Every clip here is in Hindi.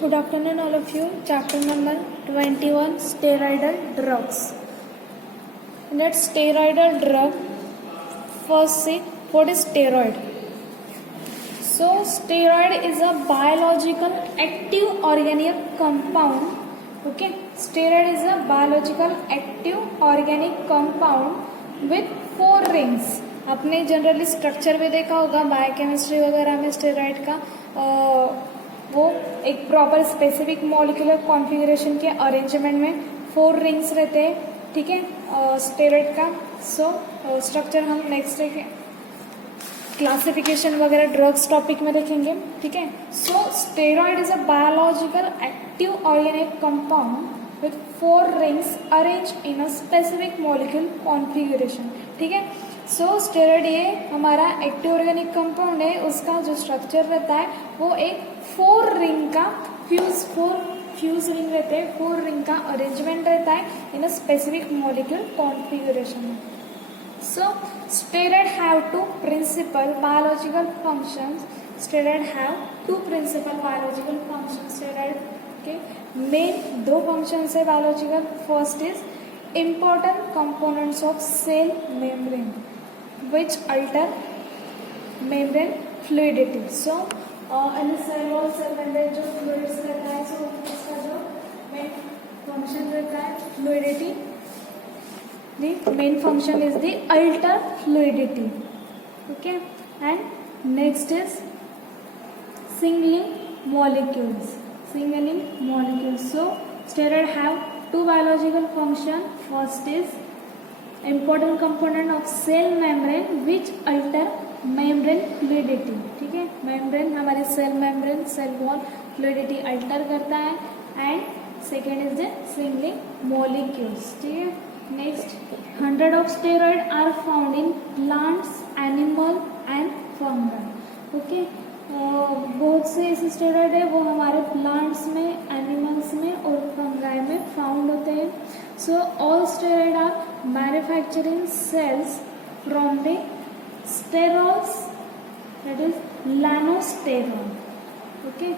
Good afternoon, all of you. Chapter number 21, steroidal drugs. In that steroidal drug, first see what is steroid. So, steroid is a biological active organic compound. Okay, steroid is a biological active organic compound with 4 rings. आपने जनरली स्ट्रक्चर भी देखा होगा बायोकेमिस्ट्री वगैरह में स्टेरॉइड का वो एक प्रॉपर स्पेसिफिक मॉलिक्यूलर कॉन्फ़िगरेशन के अरेंजमेंट में 4 रिंग्स रहते हैं. ठीक है स्टेरॉइड का. सो स्ट्रक्चर हम नेक्स्ट देखें, क्लासिफिकेशन वगैरह ड्रग्स टॉपिक में देखेंगे. ठीक है. So steroid is a biological active organic compound with 4 rings arranged in a specific molecule configuration. ठीक है. सो स्टेरॉइड ये हमारा एक्टिव ऑर्गेनिक कंपाउंड है, उसका जो स्ट्रक्चर रहता है वो एक 4 रिंग का फ्यूज रिंग रहते हैं, 4 रिंग का अरेंजमेंट रहता है in a specific molecule configuration में. So steroid have 2 principal biological functions. Steroid have 2 principal biological functions. Steroid के मेन 2 फंक्शंस है biological. First is important components of cell membrane which alter membrane fluidity. So in cell wall cell membrane जो fluids रहता है, so उसका जो main function रहता है fluidity. The main function is the alter fluidity. Okay, and next is signaling molecules. So steroid have 2 biological function. First is important component of cell membrane which alter membrane fluidity. ठीक है, membrane हमारे cell membrane cell wall fluidity alter करता है. and second is the signaling molecules. ठीक है. next 100 of steroid are found in plants, animal and fungi. okay, बहुत से ऐसे स्टेरॉइड है वो हमारे प्लांट्स में, एनिमल्स में और फंगाई में फाउंड होते हैं. So all steroid are manufacturing cells from the sterols, that is lanosterol. Okay,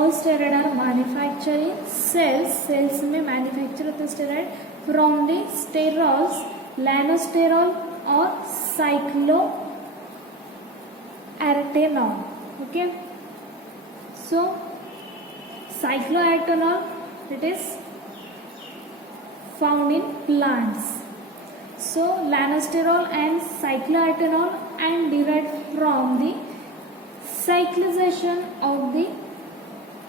all steroid are manufacturing cells में मैन्युफैक्चर होते हैं steroid from the sterols, lanosterol और cycloartenol. Okay, so cycloatenol, it is found in plants. So lanosterol and cycloatenol and derived from the cyclization of the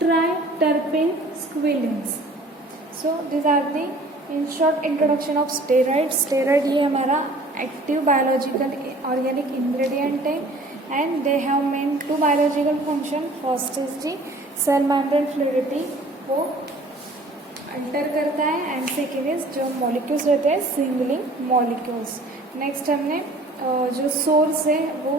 triterpene squalene. So these are the in short introduction of steroid. Steroid ये हमारा active biological organic ingredient है and they have main 2 biological function. First is the cell membrane fluidity वो अल्टर करता है एंड सेकेंड इज जो मॉलिक्यूल्स रहते हैं सिंगलिंग मॉलिक्यूल्स. नेक्स्ट हमने जो सोर्स है वो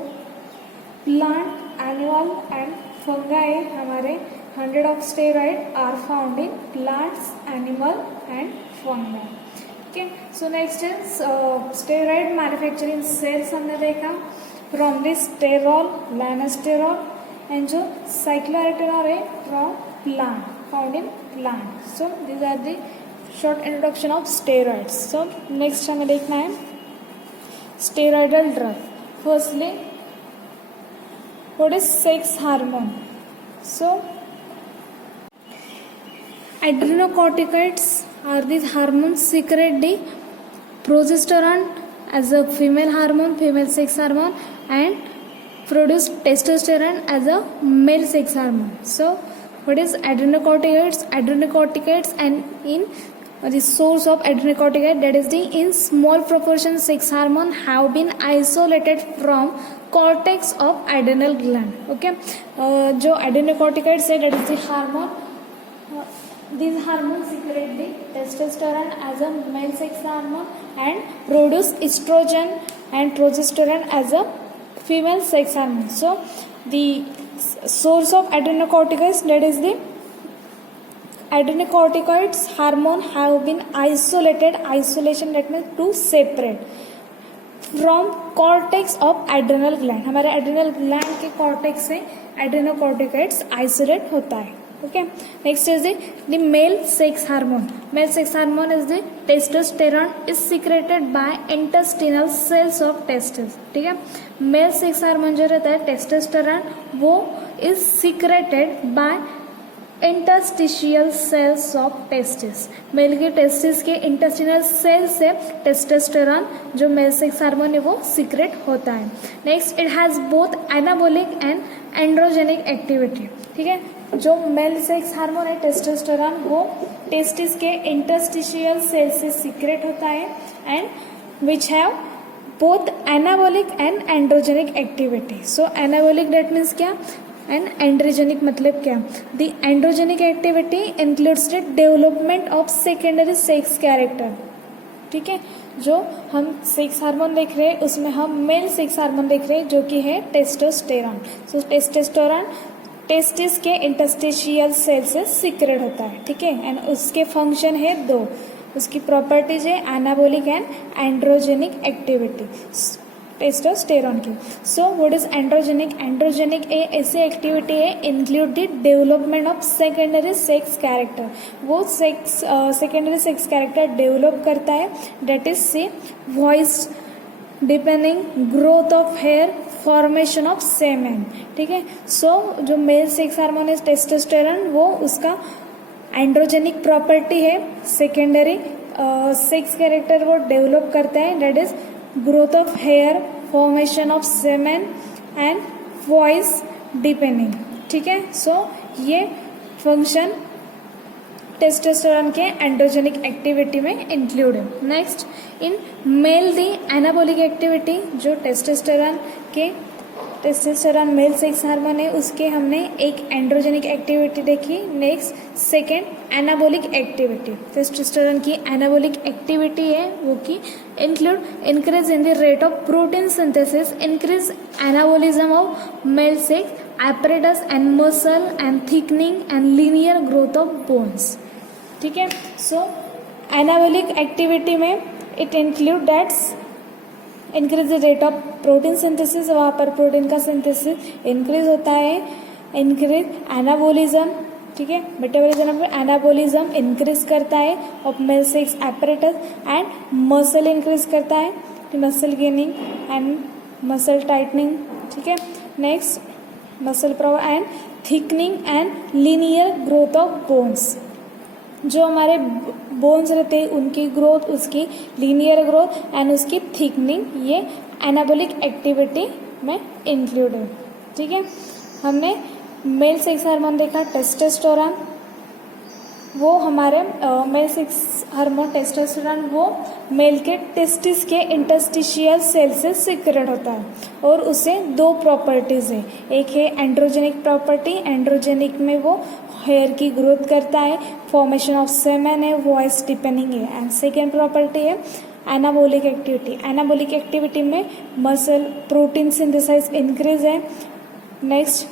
प्लांट, एनिमल एंड फंगाई. हमारे 100 of steroid are found in plants, animal and fungi. Okay, so next is steroid manufacturing cells हमने देखा from the sterol, lanosterol and जो cycloatenol है from plant, found in plant. So this are the short introduction of steroids. So next हमें देखना है steroidal drug. Firstly what is sex hormone. So adrenocorticoids are these hormones secrete the progesterone as a female hormone, female sex hormone, and produce testosterone as a male sex hormone. So what is adrenocorticoids? Adrenocorticoids and in the source of adrenocorticoid, that is the in small proportion sex hormone have been isolated from cortex of adrenal gland. Okay, जो adrenocorticoids है that is the hormone. These hormones secrete the testosterone as a male sex hormone and produce estrogen and progesterone as a female sex hormone. So the source of adrenocorticoids, that is the adrenocorticoids hormone have been isolated. Isolation, that means to separate from cortex of adrenal gland, हमारे एड्रेनल ग्लैंड के कॉर्टेक्स से एड्रेनोकॉर्टिकॉइड्स आइसोलेट होता है. Okay, next is the male sex hormone. Male sex hormone is the testosterone is secreted by intestinal cells of testes. ठीक है, मेल सेक्स हार्मोन जो रहता है टेस्टोस्टेरोन वो is secreted by interstitial cells of testis. Male के टेस्टिस के इंटेस्टिनल सेल से टेस्टोस्टेरोन जो मेल सेक्स हार्मोन है वो सीक्रेट होता है. Next, it has both anabolic and androgenic activity. ठीक है, जो मेल सेक्स हार्मोन है टेस्टोस्टेरोन वो टेस्टिस के इंटरस्टिशियल सेल से सीक्रेट होता है and which have both anabolic and androgenic activity. So anabolic that means क्या एंड एंड्रोजेनिक मतलब क्या. The androgenic activity includes the development of secondary sex character. ठीक है, जो हम सेक्स हार्मोन देख रहे हैं उसमें हम मेल सेक्स हार्मोन देख रहे हैं जो कि है टेस्टोस्टेरोन. सो टेस्टोस्टेरोन टेस्टिस के इंटरस्टिशियल सेल से सीक्रेट होता है. ठीक है, एंड उसके फंक्शन है दो. उसकी प्रॉपर्टीज है anabolic and androgenic activity testosterone की. So what is androgenic. Androgenic ऐसी एक्टिविटी है include the development of secondary sex character. वो सेकेंडरी सेक्स कैरेक्टर डेवलप करता है. That is see voice depending growth of hair formation of semen. ठीक है, सो जो मेल सेक्स हार्मोन है टेस्टोस्टेरोन वो उसका एंड्रोजेनिक प्रॉपर्टी है. सेकेंडरी सेक्स कैरेक्टर वो डेवलप करता है. That is growth of hair formation of semen and voice depending. ठीक है, सो ये फंक्शन टेस्टोस्टेरोन के एंड्रोजेनिक एक्टिविटी में इंक्लूड है. Next, in male the anabolic activity जो टेस्टोस्टेरोन मेल सेक्स हार्मोन है उसके हमने एक एंड्रोजेनिक एक्टिविटी देखी. Next, second anabolic activity. Testosterone की एनाबोलिक एक्टिविटी है वो की include increase in the rate of protein synthesis, increase anabolism of male sex apparatus and muscle and thickening and linear growth of bones. ठीक है, सो एनाबोलिक एक्टिविटी में it include that's increase the rate of protein synthesis, वहाँ पर प्रोटीन का सिंथेसिस इंक्रीज होता है. Increase anabolism. ठीक है, मेटाबॉलिज्म एनाबोलिज्म इंक्रीज करता है of male sex apparatus and muscle increase करता है. Muscle gaining and muscle tightening. ठीक है, next muscle power and thickening and linear growth of bones. जो हमारे बोन्स रहते हैं उनकी ग्रोथ, उसकी लीनियर ग्रोथ एंड उसकी थिकनिंग ये एनाबोलिक एक्टिविटी में इंक्लूड है. ठीक है, हमने मेल सेक्स हार्मोन देखा टेस्टोस्टेरोन. वो हमारे मेल सेक्स हार्मोन टेस्टोस्टेरोन वो मेल के टेस्टिस के इंटरस्टिशियल सेल से सीक्रेट होता है और उसे दो प्रॉपर्टीज है. एक है एंड्रोजेनिक प्रॉपर्टी. एंड्रोजेनिक में वो हेयर की ग्रोथ करता है, फॉर्मेशन ऑफ सेमेन है, वॉइस डिपेंडिंग है. एंड सेकेंड प्रॉपर्टी है एनाबोलिक एक्टिविटी. एनाबोलिक एक्टिविटी में मसल प्रोटीन सिंथेसाइज इंक्रीज है. नेक्स्ट,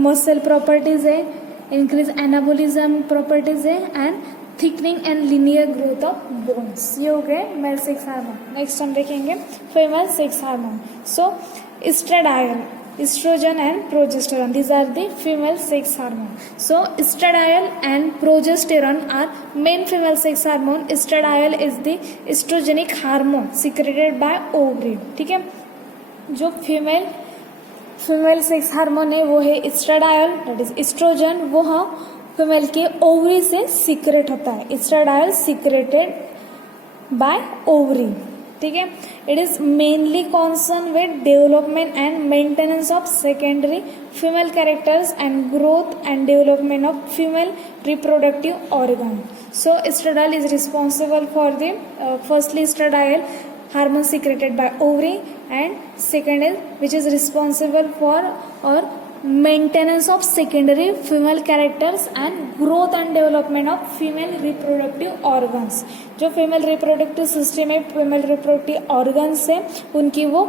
मसल प्रॉपर्टीज है, इंक्रीज एनाबोलिज्म प्रॉपर्टीज है and thickening and linear growth of bones. ये हो गए मेल सेक्स हार्मोन. नेक्स्ट हम देखेंगे female sex hormone. So estradiol, estrogen and progesterone, these are the female sex hormone. So estradiol and progesterone are main female sex hormone. Estradiol is the estrogenic hormone secreted by ovary. ठीक है, जो फीमेल सेक्स हार्मोन है वो है एस्ट्राडायल, दैट इज एस्ट्रोजन. वो हाँ फीमेल के ओवरी से सीक्रेट होता है. Estradiol secreted by ovary. ठीक है, it is mainly concern with development and maintenance of secondary female characters and growth and development of female reproductive organ. So estradiol is responsible for the firstly estradiol hormone secreted by ovary and second is which is responsible for or maintenance of secondary female characters and growth and development of female reproductive organs. जो female reproductive system है, female reproductive organs है, उनकी वो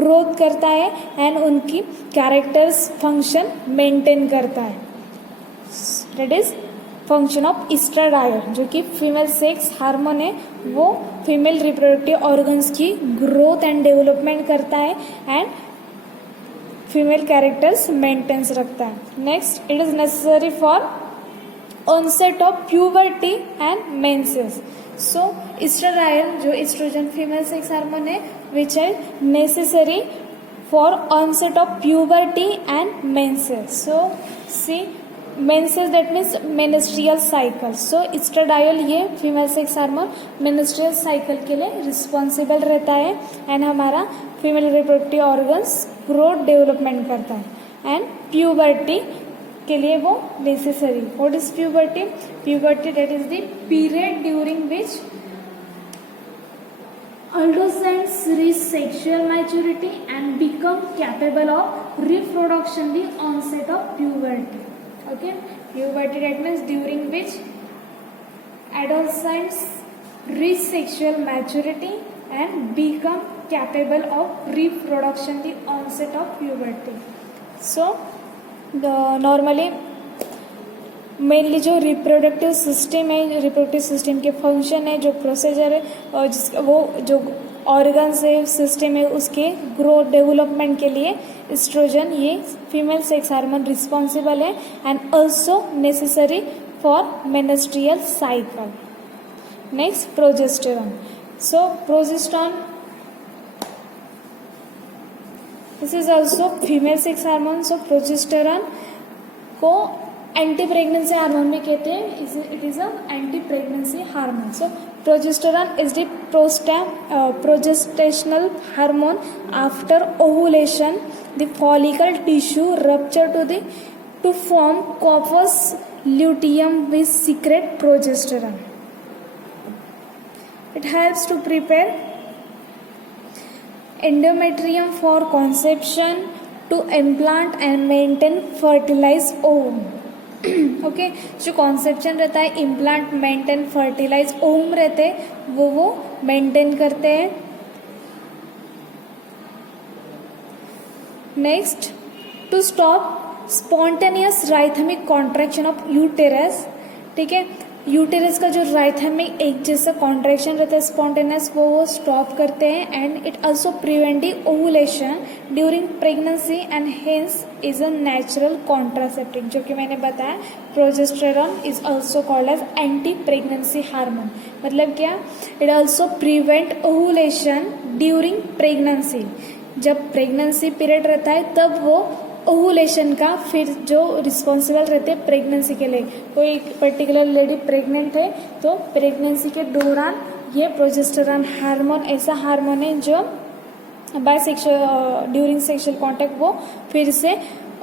growth करता है and उनकी characters function maintain करता है. That is फंक्शन ऑफ एस्ट्राडायल, जो कि फीमेल सेक्स हार्मोन है, वो फीमेल रिप्रोडक्टिव ऑर्गन्स की ग्रोथ एंड डेवलपमेंट करता है एंड फीमेल कैरेक्टर्स मेंटेन्स रखता है। Next, it is necessary for onset of puberty and menses. So estradiol जो एस्ट्रोजन फीमेल सेक्स हार्मोन है which is necessary for onset of puberty and menses. So see menses that means menstrual cycle. So estradiol ये female sex hormone menstrual cycle के लिए रिस्पॉन्सिबल रहता है एंड हमारा female reproductive organs growth development करता है एंड प्यूबर्टी के लिए वो necessary. What is puberty? Puberty that is the period during which adolescents reach sexual maturity and become capable of reproduction, the onset of puberty. Okay, puberty that means during which adolescents reach sexual maturity and become capable of reproduction, the onset of puberty. So normally mainly जो रिप्रोडक्टिव सिस्टम है, रिप्रोडक्टिव सिस्टम के फंक्शन है, जो प्रोसीजर है और वो जो ऑर्गन्स है, सिस्टम है, उसके ग्रोथ डेवलपमेंट के लिए एस्ट्रोजन ये फीमेल सेक्स हार्मोन रिस्पॉन्सिबल है and also necessary for menstrual cycle. Next, progesterone. So progesterone this is also female sex hormone. So progesterone को एंटी प्रेगनेंसी हार्मोन भी कहते हैं, it is a anti pregnancy hormone. So progesterone is the progestational hormone after ovulation the follicle tissue rupture to form corpus luteum which secrete progesterone. It helps to prepare endometrium for conception, to implant and maintain fertilized ovum. Okay, जो कॉन्सेप्शन रहता है, इम्प्लांट, मेंटेन, फर्टिलाइज ओवम रहते हैं, वो मेंटेन करते हैं. Next, to stop spontaneous rhythmic contraction of uterus. ठीक है, यूटेरस का जो राइथमिक एक जैसा कॉन्ट्रैक्शन रहता है स्पॉन्टेनियस, वो स्टॉप करते हैं and it also preventing ovulation during pregnancy and hence is a natural contraceptive. जो कि मैंने बताया, progesterone is also called as anti pregnancy hormone. मतलब क्या? It also prevent ovulation during pregnancy. जब प्रेगनेंसी पीरियड रहता है तब वो ओवुलेशन का फिर जो रिस्पॉन्सिबल रहते हैं प्रेगनेंसी के लिए. कोई पर्टिकुलर लेडी प्रेग्नेंट है तो प्रेगनेंसी के दौरान ये प्रोजेस्टेरॉन हार्मोन ऐसा हार्मोन है जो by sexual during sexual contact वो फिर से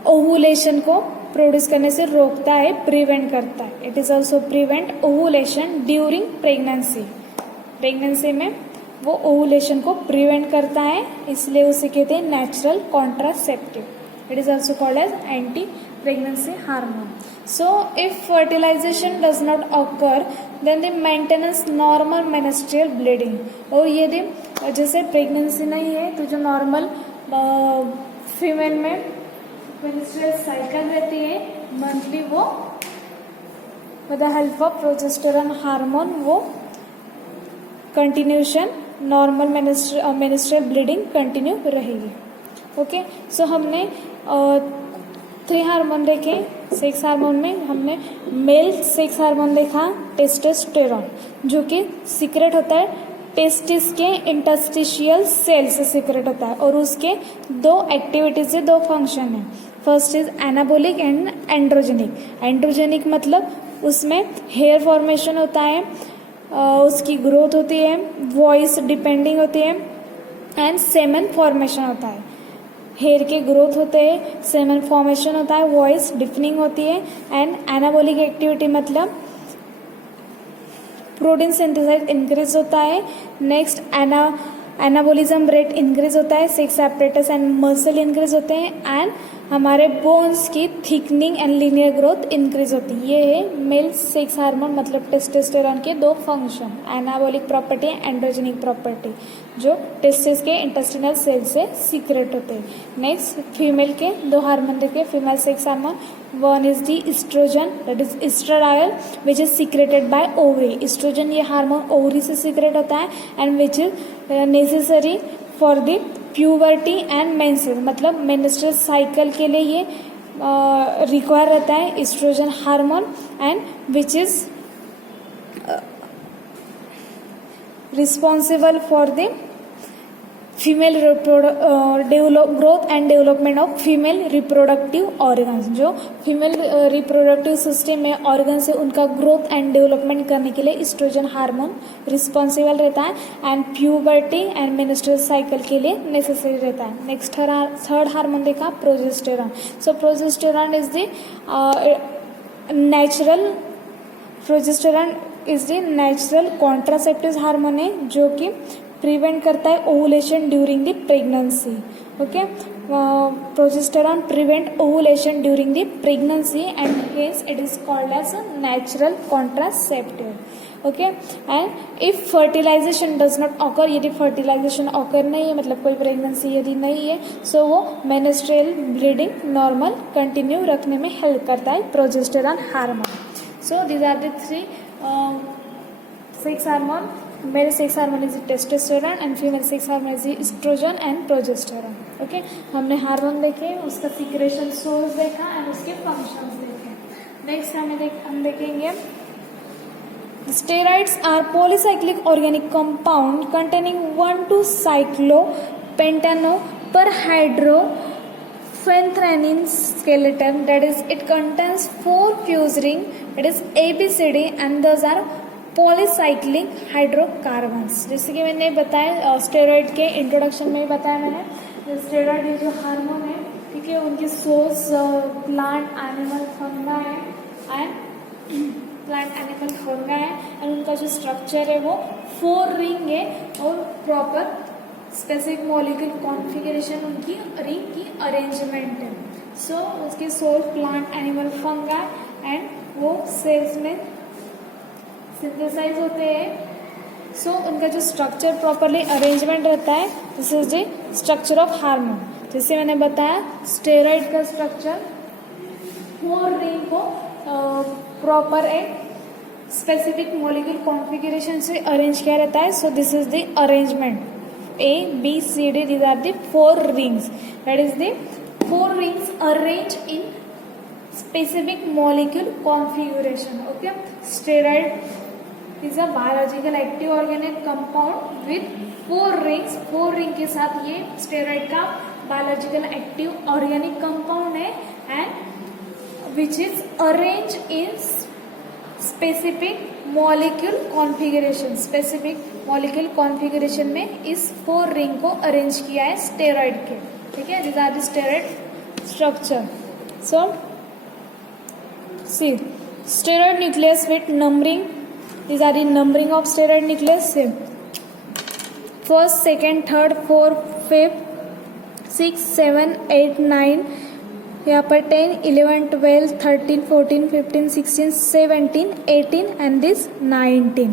ओवुलेशन को प्रोड्यूस करने से रोकता है, प्रिवेंट करता है. It is also prevent ovulation during pregnancy. Pregnancy में वो ओवुलेशन को प्रिवेंट करता है, इसलिए उसे कहते हैं natural contraceptive. It is also called as anti-pregnancy hormone. So, if fertilization does not occur, then the maintenance normal menstrual bleeding. और यदि जैसे प्रेगनेंसी नहीं है तो जो नॉर्मल फीमेल में menstrual साइकिल रहती है मंथली, वो with the help of progesterone hormone वो continuation normal menstrual bleeding continue रहेगी. ओके, सो हमने 3 हार्मोन देखे. सेक्स हार्मोन में हमने मेल सेक्स हार्मोन देखा, टेस्टोस्टेरोन, जो कि सीक्रेट होता है टेस्टिस के इंटरस्टिशियल सेल से सीक्रेट होता है और उसके 2 एक्टिविटीज है, 2 फंक्शन है. First is anabolic and androgenic. Androgenic मतलब उसमें हेयर फॉर्मेशन होता है, उसकी ग्रोथ होती है, वॉइस डिपेंडिंग होती है एंड सेमन फॉर्मेशन होता है. हेयर के ग्रोथ होते हैं, सेमन फॉर्मेशन होता है, वॉइस डिफनिंग होती है. एंड एनाबोलिक एक्टिविटी मतलब प्रोटीन सिंथेसाइज इंक्रीज होता है. नेक्स्ट, एनाबोलिज्म रेट इंक्रीज होता है, sex apparatus and muscle increase होते हैं. एंड हमारे बोन्स की thickening and linear growth increase होती है। ये है मेल सेक्स हार्मोन मतलब टेस्टोस्टेरोन के दो function, anabolic property and androgenic property, जो टेस्टिस के इंटेस्टिनल सेल से सीक्रेट होते हैं। नेक्स्ट फीमेल के दो हार्मोन देखे, female sex hormone, one is the estrogen that is estradiol which is secreted by ovary. Estrogen ये हार्मोन ओवरी से सीक्रेट होता है and which is necessary for the puberty and menses, मतलब मेंस्ट्रुअल साइकिल के लिए ये रिक्वायर रहता है estrogen hormone and which is responsible for the female growth and development of female reproductive organs. जो फीमेल रिप्रोडक्टिव सिस्टम में ऑर्गन्स है उनका ग्रोथ एंड डेवलपमेंट करने के लिए एस्ट्रोजन हार्मोन रिस्पॉन्सिबल रहता है and puberty and menstrual cycle के लिए नेसेसरी रहता है। नेक्स्ट थर्ड हार्मोन देखा progesterone. So progesterone is the natural contraceptive hormone है जो कि प्रिवेंट करता है ovulation during the pregnancy. Okay, progesterone prevent ovulation during the pregnancy and hence it is called as natural contraceptive. Okay, and if fertilisation does not occur, यदि फर्टिलाइजेशन ऑकर नहीं है मतलब कोई प्रेगनेंसी यदि नहीं है, सो वो मेंस्ट्रुअल ब्लीडिंग नॉर्मल कंटिन्यू रखने में हेल्प करता है progesterone hormone. So these are the three sex hormone. Male sex hormone is testosterone and female sex hormone is oestrogen and progesterone. Okay, हमने हार्मोन देखे, उसका सीक्रेशन सोर्स देखा एंड उसके फंक्शंस देखे। नेक्स्ट हम देखेंगे steroids are polycyclic organic compound containing 1,2 cyclopentano per hydrophenthanin skeleton, that is it contains 4 fuse ring, it is ABCD and those are polycyclic hydrocarbons. जैसे कि मैंने बताया स्टेरॉइड के इंट्रोडक्शन में ही बताया मैंने, स्टेरॉइड ये जो हार्मोन है, ठीक है, उनकी सोर्स प्लांट एनिमल फंगा है एंड उनका जो स्ट्रक्चर है वो 4 रिंग है और प्रॉपर स्पेसिफिक मॉलिक्यूल कॉन्फ़िगरेशन उनकी रिंग की अरेंजमेंट है। सो उसके सोर्स प्लांट एनिमल फंगा एंड वो सेल्स में सिंथेसाइज होते हैं। सो उनका जो स्ट्रक्चर प्रॉपरली अरेंजमेंट रहता है, this is the structure of hormone. जैसे मैंने बताया स्टेरॉइड का स्ट्रक्चर 4 रिंग को प्रॉपर एक स्पेसिफिक मॉलिक्यूल कॉन्फ़िगरेशन से अरेंज किया रहता है। So this is the arrangement A, B, C, D, these are the 4 rings, that is the 4 rings arranged in specific molecule configuration. Okay, steroid is a biological active organic compound with 4 rings। 4 ring के साथ ये steroid का biological active organic compound है and which is arranged in specific molecule configuration। specific molecule configuration में इस 4 ring को arrange किया है steroid के, ठीक है। these are the steroid structure। so see steroid nucleus with numbering, these are the numbering of steroid nucleus। first, second, third, fourth, fifth, 6, 7, 8, 9, यहाँ पर 10, 11, 12, 13, 14, 15, 16, 17, 18 and this 19।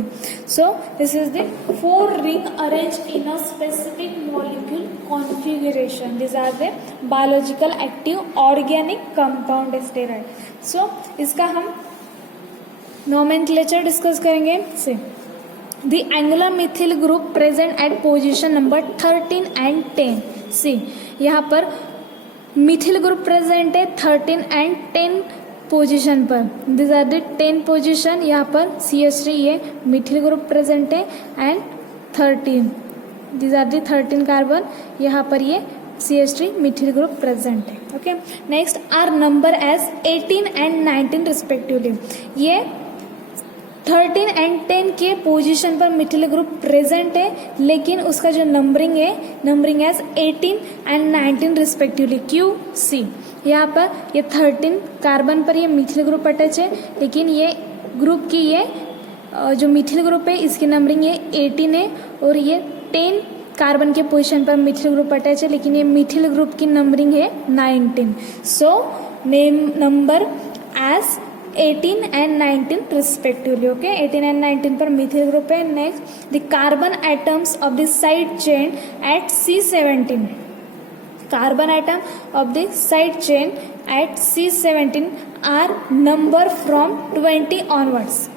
so this is the 4 ring arranged in a specific molecule configuration। these are the biological active organic compound steroid। so इसका हम nomenclature डिस्कस करेंगे। से the angular methyl group present at position number 13 and 10। see यहाँ पर मिथिल ग्रुप प्रेजेंट है 13 एंड 10 पोजीशन पर। दिस आर द 10 पोजीशन, यहाँ पर CH3 ये मिथिल ग्रुप प्रेजेंट है and 13, this are the 13 carbon, यहाँ पर ये CH3 मिथिल ग्रुप प्रेजेंट है। Okay, next are number as 18 and 19 respectively. ये 13 एंड 10 के पोजीशन पर मिथिल ग्रुप प्रेजेंट है, लेकिन उसका जो नंबरिंग है, numbering as 18 and 19 respectively. Q C, यहाँ पर ये 13 कार्बन पर ये मिथिल ग्रुप अटैच है, लेकिन ये ग्रुप की ये जो मिथिल ग्रुप है इसकी नंबरिंग ये 18 है और ये 10 कार्बन के पोजीशन पर मिथिल ग्रुप अटैच है, लेकिन ये मिथिल ग्रुप की नंबरिंग है 19. So name number as 18 and 19 respectively. Okay, 18 and 19 पर मिथिल ग्रुप है. Next the carbon atoms of the side chain at C17. Carbon atom of the side chain at C17 are number from 20 onwards.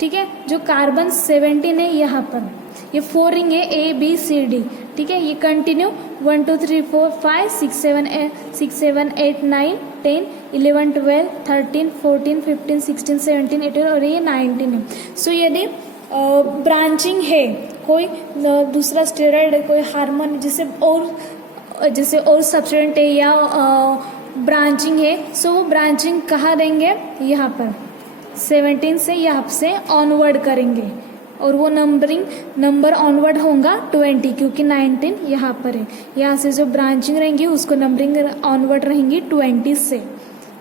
ठीक है, जो कार्बन 17 है यहाँ पर ये 4 रिंग है ABCD. ठीक है, ये कंटिन्यू 1 2 3 4 5 6 7 8 9 10 11 12 13 14 15 16 17 18 और ये 19 है. सो यदि ब्रांचिंग है, कोई दूसरा स्टेरॉइड है, कोई हार्मोन जैसे और सब्सटेंट है या ब्रांचिंग है, सो वो ब्रांचिंग कहाँ देंगे, यहाँ पर 17 से यहाँ से ऑनवर्ड करेंगे और वो नंबर ऑनवर्ड होगा 20, क्योंकि 19 यहाँ पर है. यहाँ से जो ब्रांचिंग रहेंगी उसको नंबरिंग ऑनवर्ड रहेंगी 20 से.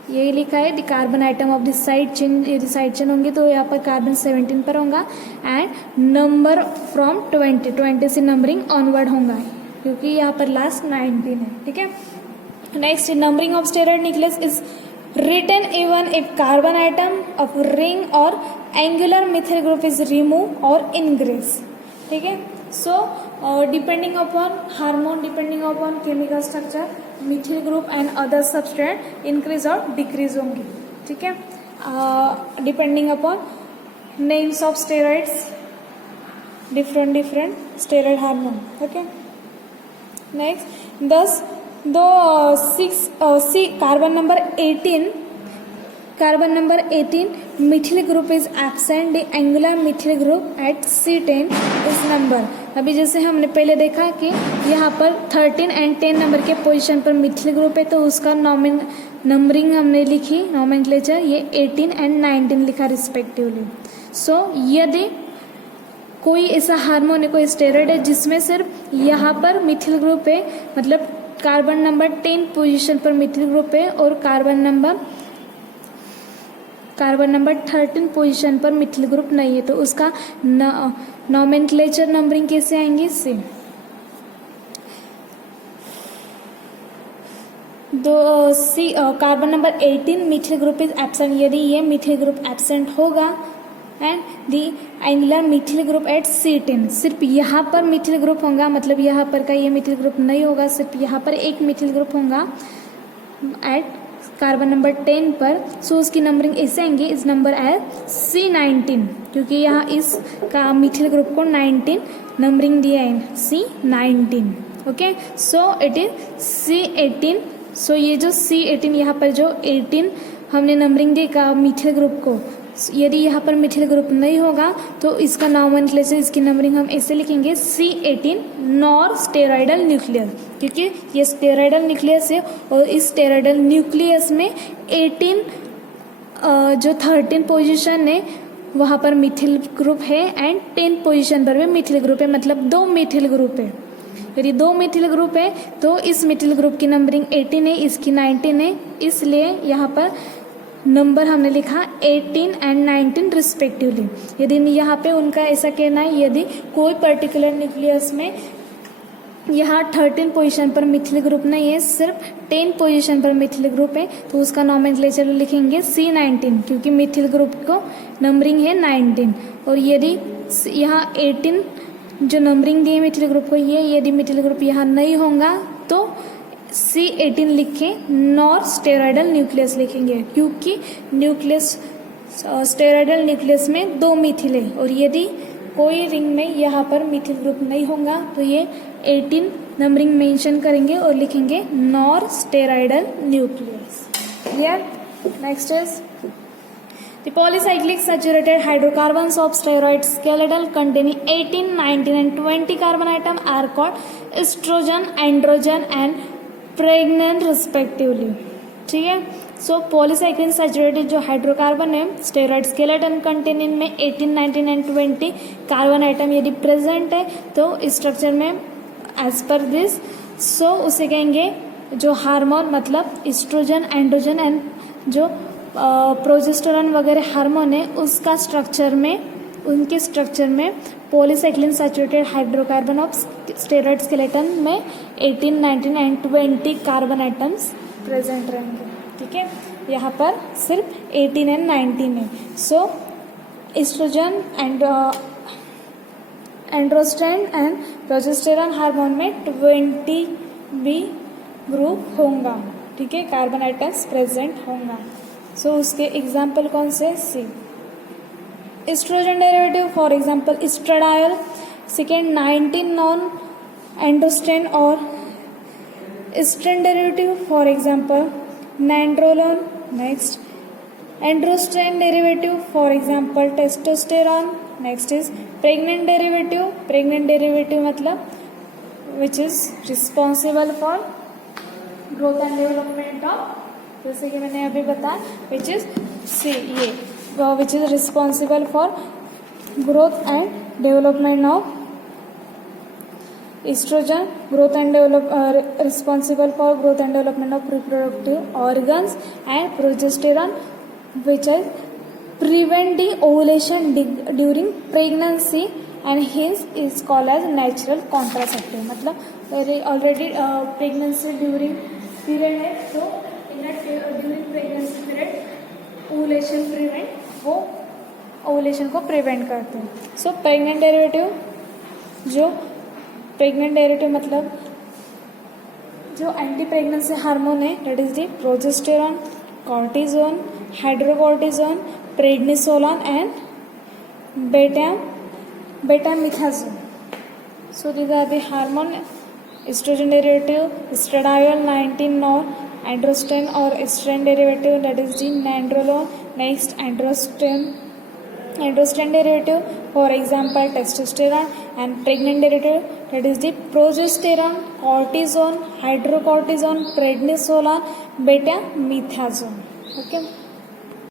यही लिखा है the carbon atom of the side chain. यदि साइड चेन होंगे तो यहाँ पर कार्बन 17 पर होगा एंड नंबर फ्रॉम 20 से नंबरिंग ऑनवर्ड होगा, क्योंकि यहाँ पर लास्ट 19 है. ठीक है, next numbering of steroid nucleus is written even if carbon atom of ring or angular methyl group is removed or increased. ठीक है, so depending upon hormone, depending upon chemical structure, methyl group and other substrate increase or decrease होंगे. ठीक है, depending upon names of steroids, different steroid hormone. Okay, next thus दो 6 carbon number 18 methyl group is absent. The angular methyl group at C10 is number. अभी जैसे हमने पहले देखा कि यहाँ पर 13 and 10 नंबर के पोजीशन पर मिथिल ग्रुप है, तो उसका नंबरिंग हमने लिखी, नोमेनक्लेचर ये 18 and 19 लिखा रिस्पेक्टिवली. सो यदि कोई ऐसा हार्मोन है, कोई स्टेरॉइड है जिसमें सिर्फ यहाँ पर मिथिल ग्रुप है, मतलब कार्बन नंबर 10 पोजीशन पर मिथिल ग्रुप है और कार्बन नंबर 13 पोजीशन पर मिथिल ग्रुप नहीं है, तो उसका नोमेनक्लेचर नंबरिंग कैसे आएंगी से carbon number 18 methyl group is absent. यदि ये मिथिल ग्रुप एब्सेंट होगा and the angular methyl group at C10, सिर्फ यहाँ पर मिथिल ग्रुप होगा, मतलब यहाँ पर का ये मिथिल ग्रुप नहीं होगा, सिर्फ यहाँ पर एक मिथिल ग्रुप होगा एट कार्बन नंबर 10 पर. सो उसकी नंबरिंग ऐसे आएंगे इस नंबर एज C19, क्योंकि यहाँ इस का मिथिल ग्रुप को 19 नंबरिंग दिया है C19. Okay, so it is C18. सो ये जो C18 यहाँ पर जो 18 हमने नंबरिंग दी का मिथिल ग्रुप को, यदि यहाँ पर मिथिल ग्रुप नहीं होगा तो इसका नोमेनक्लेचर, इसकी नंबरिंग हम ऐसे लिखेंगे C18 नॉर स्टेरॉइडल न्यूक्लियस, क्योंकि ये स्टेरॉइडल न्यूक्लियस है और इस स्टेरॉइडल न्यूक्लियस में 18 जो 13 पोजीशन है वहाँ पर मिथिल ग्रुप है एंड 10 पोजीशन पर भी मिथिल ग्रुप है, मतलब 2 मिथिल ग्रुप है. यदि 2 मिथिल ग्रुप है तो इस मिथिल ग्रुप की नंबरिंग 18 है, इसकी 19 है, इसलिए यहाँ पर नंबर हमने लिखा 18 and 19 रिस्पेक्टिवली. यदि यहाँ पे उनका ऐसा कहना है, यदि कोई पर्टिकुलर न्यूक्लियस में यहाँ 13 पोजीशन पर मिथिल ग्रुप नहीं है, सिर्फ 10 पोजीशन पर मिथिल ग्रुप है, तो उसका नोमेनक्लेचर लिखेंगे C19, क्योंकि मिथिल ग्रुप को नंबरिंग है 19. और यदि यहाँ 18 जो नंबरिंग दी है मिथिल ग्रुप को, ये यदि मिथिल ग्रुप यहाँ नहीं होगा तो C18 लिखें, नॉर स्टेरॉइडल न्यूक्लियस लिखेंगे, क्योंकि न्यूक्लियस स्टेरॉइडल न्यूक्लियस में 2 मिथिल है और यदि कोई रिंग में यहाँ पर मिथिल ग्रुप नहीं होगा तो ये 18 नंबरिंग मेंशन करेंगे और लिखेंगे nor steroidal nucleus. Clear? Next is the polycyclic saturated hydrocarbons of steroid skeletal containing 18, 19 and 20 carbon atom are called estrogen, androgen and pregnant respectively. ठीक है, सो पॉलीसाइक्लिन सैचुरेटेड जो हाइड्रोकार्बन है स्टेरॉइड स्केलेटन कंटेनिंग में 18, 19 एंड 20 कार्बन आइटम यदि प्रेजेंट है तो स्ट्रक्चर में एज पर दिस, सो उसे कहेंगे जो हार्मोन मतलब एस्ट्रोजन, एंड्रोजन एंड जो प्रोजेस्टेरोन वगैरह हार्मोन है उसका स्ट्रक्चर में उनके स्ट्रक्चर में polycyclic saturated hydrocarbon of steroid skeleton में 18, 19 एंड 20 कार्बन आइटम्स प्रेजेंट रहेंगे. ठीक है, यहाँ पर सिर्फ 18 एंड 19 है. So estrogen and androstane and progesterone hormone में 20 भी ग्रुप होगा. ठीक है, कार्बन आइटम्स प्रेजेंट होगा. सो उसके एग्जाम्पल कौन से? C estrogen derivative for example estradiol. Second 19 non androstane और estrane derivative for example nandrolone. Next androstane derivative for example testosterone. Next is pregnant derivative. Pregnant derivative मतलब which is responsible for growth and development of, जैसे कि मैंने अभी बताया, विच इज सी ये which is responsible for growth and development of estrogen, growth and responsible for growth and development of reproductive organs, and progesterone which is prevent the ovulation during pregnancy and hence is called as natural contraceptive. मतलब already pregnancy during period है, तो during pregnancy period ovulation prevent, वो ovulation को prevent करते हैं. So pregnant derivative, जो प्रेग्नेंट डेरिवेटिव मतलब जो एंटी प्रेगनेंसी हार्मोन है, that is the progesterone, cortisone, hydrocortisone, prednisolone and betamethasone. So these are the hormone. Estrogen derivative estradiol, 19 non androstane और estrane derivative that is the nandrolone. Next androstane derivative for example testosterone and pregnant derivative that is the progesterone, cortisone, hydrocortisone, prednisolone, betamethasone. Okay.